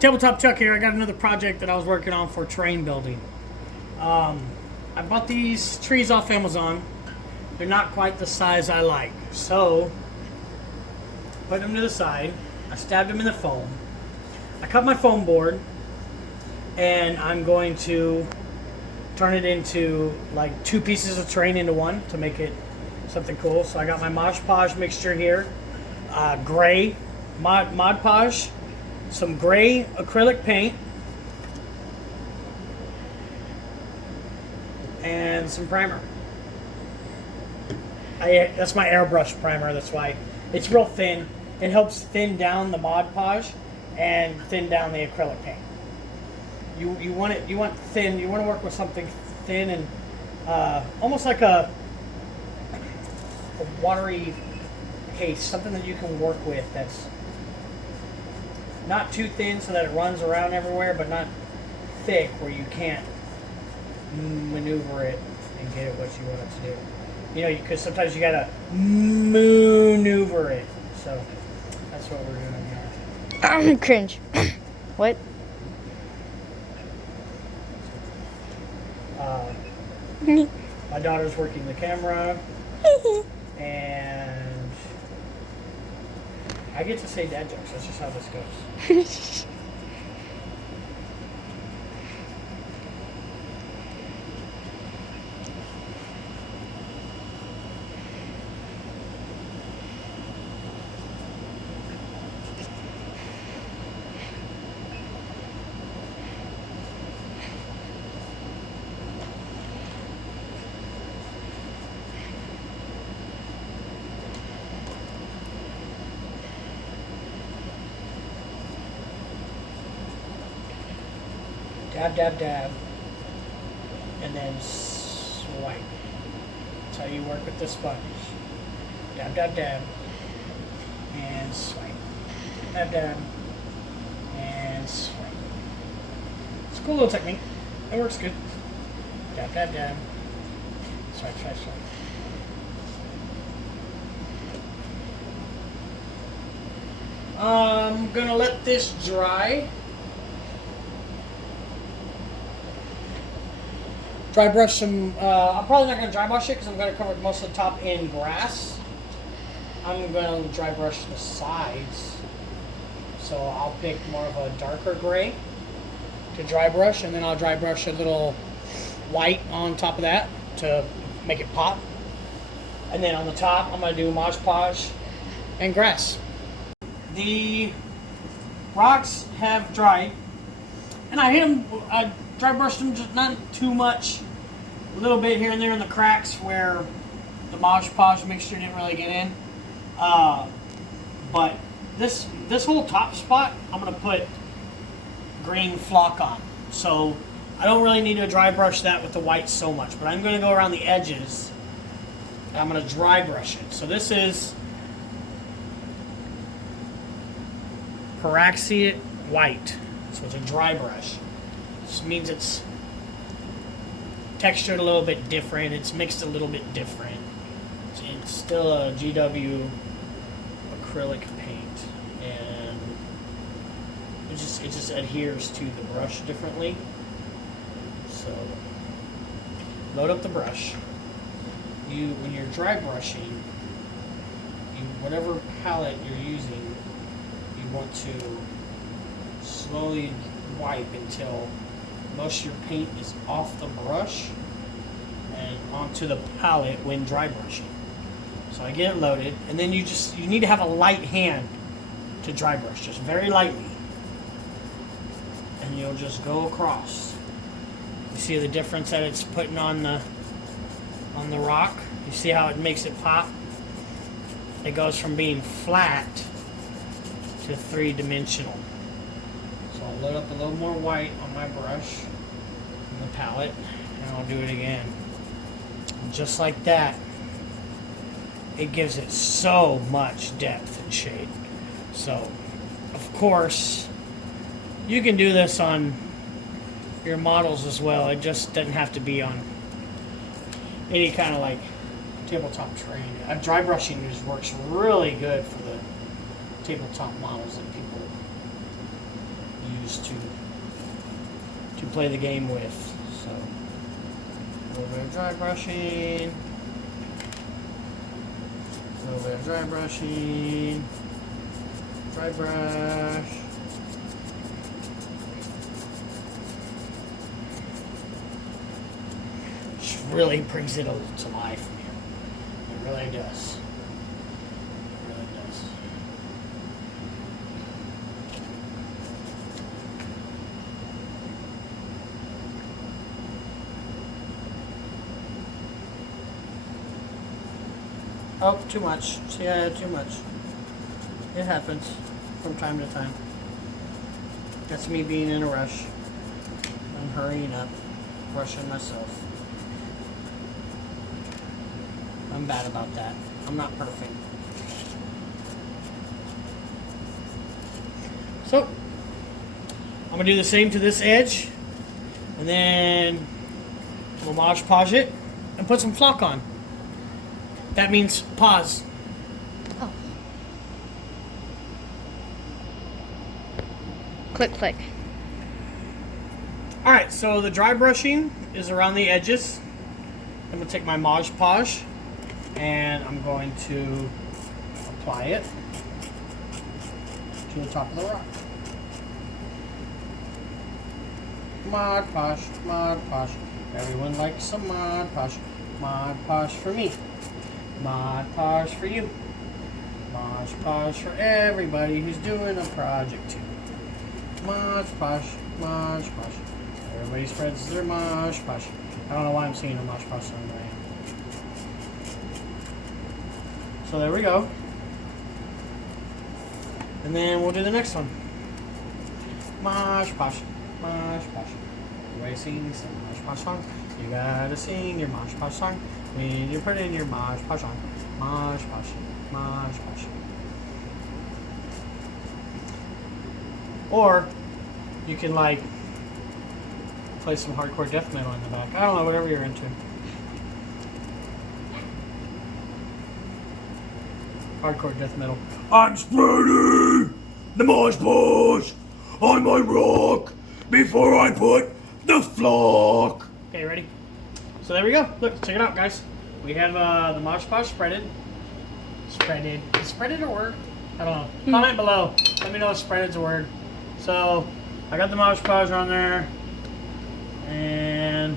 Tabletop Chuck here. I got another project that I was working on for terrain building. I bought these trees off Amazon. They're not quite the size I like. So, put them to the side. I stabbed them in the foam. I cut my foam board, and I'm going to turn it into like two pieces of terrain into one to make it something cool. So I got my Mod Podge mixture here. Gray Mod Podge, some gray acrylic paint, and some primer. That's my airbrush primer. That's why it's real thin. It helps thin down the Mod Podge and thin down the acrylic paint. You want thin. You want to work with something thin and almost like a watery paste, something that you can work with that's not too thin so that it runs around everywhere, but not thick where you can't maneuver it and get it what you want it to do. You know, because sometimes you gotta maneuver it. So that's what we're doing here. I'm cringe. What? My daughter's working the camera, and I get to say dad jokes. That's just how this goes. Dab, dab, dab, and then swipe. That's how you work with the sponge. Dab, dab, dab, and swipe. Dab, dab, and swipe. It's a cool little technique. It works good. Dab, dab, dab. Swipe, swipe, swipe. I'm gonna let this dry. Dry brush some, I'm probably not going to dry brush it because I'm going to cover most of the top in grass. I'm going to dry brush the sides. So I'll pick more of a darker gray to dry brush, and then I'll dry brush a little white on top of that to make it pop. And then on the top, I'm going to do Mod Podge and grass. The rocks have dried, and I dry brushed them, just not too much, a little bit here and there in the cracks where the Mod Podge mixture didn't really get in. But this whole top spot, I'm gonna put green flock on. So I don't really need to dry brush that with the white so much, but I'm gonna go around the edges and I'm gonna dry brush it. So this is Pyraxite white. So it's a dry brush. This means it's textured a little bit different. It's mixed a little bit different. It's still a GW acrylic paint, and it just adheres to the brush differently. So load up the brush. When you're dry brushing, whatever palette you're using, you want to slowly wipe until most of your paint is off the brush and onto the palette when dry brushing. So I get it loaded, and then you need to have a light hand to dry brush, just very lightly, and you'll just go across. You see the difference that it's putting on the rock? You see how it makes it pop? It goes from being flat to three-dimensional. So I'll load up a little more white on my brush and the palette, and I'll do it again. And just like that, it gives it so much depth and shade. So, of course, you can do this on your models as well. It just doesn't have to be on any kind of like tabletop terrain. Dry brushing just works really good for the tabletop models that people use to play the game with. So a little bit of dry brushing. A little bit of dry brushing. Dry brush. Just really brings it to life in here. It really does. It really does. Oh, too much. See, I had too much. It happens from time to time. That's me being in a rush. I'm hurrying up, rushing myself. I'm bad about that. I'm not perfect. So, I'm going to do the same to this edge. And then we'll Mod Podge it and put some flock on. That means pause. Oh. Click, click. Alright, so the dry brushing is around the edges. I'm going to take my Mod Podge and I'm going to apply it to the top of the rock. Mod Podge, Mod Podge. Everyone likes some Mod Podge. Mod Podge for me. Mod Podge for you. Mod Podge for everybody who's doing a project too. Mod Podge, Mod Podge. Everybody spreads their Mod Podge. I don't know why I'm singing a Mod Podge song, but I am. So there we go. And then we'll do the next one. Mosh Posh, Mosh Posh. Everybody sings some Mosh Posh song. You gotta sing your Mosh Posh song when you're putting your Mosh Posh on. Mosh Posh, Mosh Posh. Or you can like play some hardcore death metal in the back. I don't know, whatever you're into. Hardcore death metal. I'm spreading the Mosh Posh on my rock before I put the flock. Okay, ready? So there we go. Look, check it out, guys. We have the Mosh Podge spreaded. Spreaded. Is spreaded a word? I don't know. Comment below. Let me know if spreaded's a word. So, I got the Mosh Podge on there. And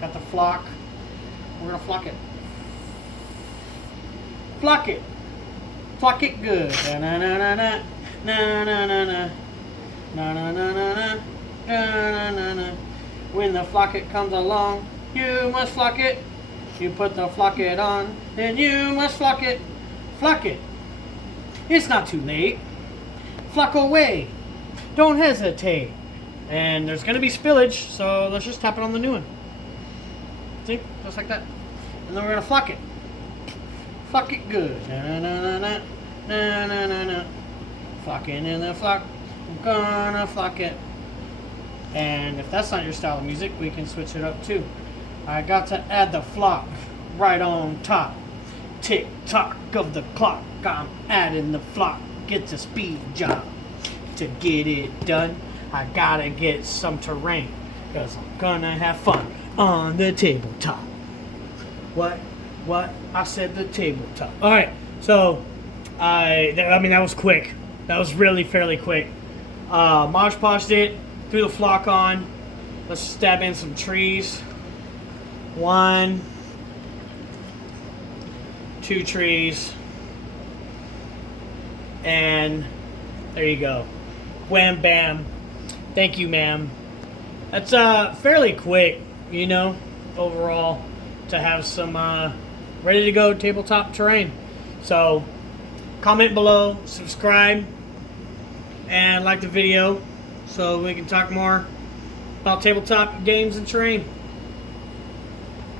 got the flock. We're going to flock it. Flock it. Flock it good. Na na na na na na na na na na na na na na na na. When the flocket comes along, you must flock it. You put the flocket on, then you must flock it. Flock it. It's not too late. Flock away. Don't hesitate. And there's going to be spillage, so let's just tap it on the new one. See? Just like that. And then we're going to flock it. Flock it good. Na na na na na na na na. Flocking in the flock. I'm gonna flock it. And if that's not your style of music, we can switch it up too. I got to add the flock right on top. Tick tock of the clock. I'm adding the flock. It's a speed job. To get it done, I gotta get some terrain. Cause I'm gonna have fun on the tabletop. What? I said the tabletop. Alright, so I mean that was quick. That was really fairly quick. Mosh Podged it, threw the flock on. Let's stab in some trees. 1, 2 trees. And there you go. Wham bam. Thank you, ma'am. That's fairly quick, you know, overall, to have some ready to go tabletop terrain. So comment below, subscribe, and like the video so we can talk more about tabletop games and terrain.